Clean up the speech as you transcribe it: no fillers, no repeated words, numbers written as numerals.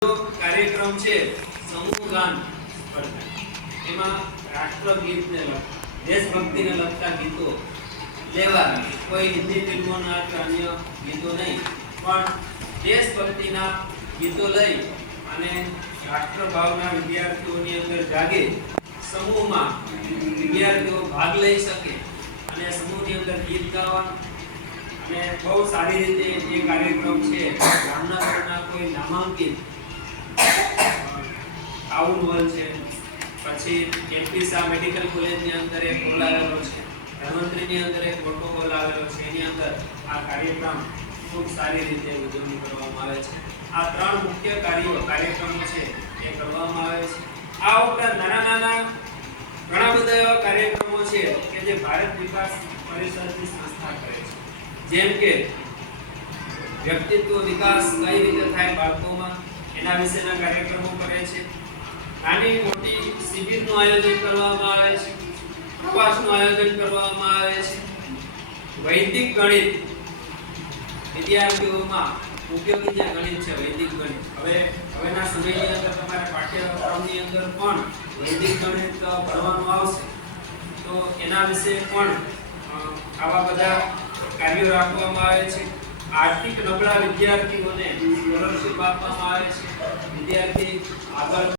કાર્યક્રમ છે સમૂહ ગાન સ્પર્ધા. એમાં રાષ્ટ્રગીતને દેશભક્તિને લગતા ગીતો લેવા, કોઈ હિન્દી ફિલ્મોના કે અન્ય ગીતો નહીં, પણ દેશભક્તિના ગીતો લઈ અને રાષ્ટ્રભાવના વિદ્યાર્થીઓની અંદર જાગે, સમૂહમાં વિદ્યાર્થીઓ ભાગ લઈ શકે અને સમૂહની અંદર ગીત ગાવા અને બહુ સારી રીતે એ કાર્યક્રમ છે જામનગરના કોઈ નામાંકિત ટાઉન હોલ છે, પછી એમપી શાહ મેડિકલ કોલેજની અંદર એક હોલ આવેલો છે, ધન્વંતરીની અંદર એક મોટો હોલ આવેલો છે. એની અંદર આ કાર્યક્રમ ખૂબ સારી રીતે ઉજવણી કરવામાં આવે છે. આ ત્રણ મુખ્ય કાર્યક્રમો છે એ કરવામાં આવે છે. આ ઉપરાંત નાના ઘણા બધા એવા કાર્યક્રમો છે કે જે ભારત વિકાસ પરિષદની સંસ્થા કરે છે, જેમ કે વ્યક્તિત્વ વિકાસ કઈ રીતે થાય બાળકોમાં, એના વિશેના કાર્યક્રમો કરે છે. નાની મોટી શિબિરનું આયોજન કરવામાં આવે છે, પ્રવાસનું આયોજન કરવામાં આવે છે. વૈદિક ગણિત વિદ્યાર્થીઓમાં ઉપયોગી જે ગણિત છે, વૈદિક ગણિત, હવેના સમયની અંદર તમારે પાઠ્યક્રમની અંદર પણ વૈદિક ગણિત ભણવાનું આવશે, તો એના વિશે પણ આવા બધા કાર્યો રાખવામાં આવે છે. આર્થિક નબળા વિદ્યાર્થીઓને સ્કોલરશિપ આપવામાં આવે છે. વિદ્યાર્થી આગળ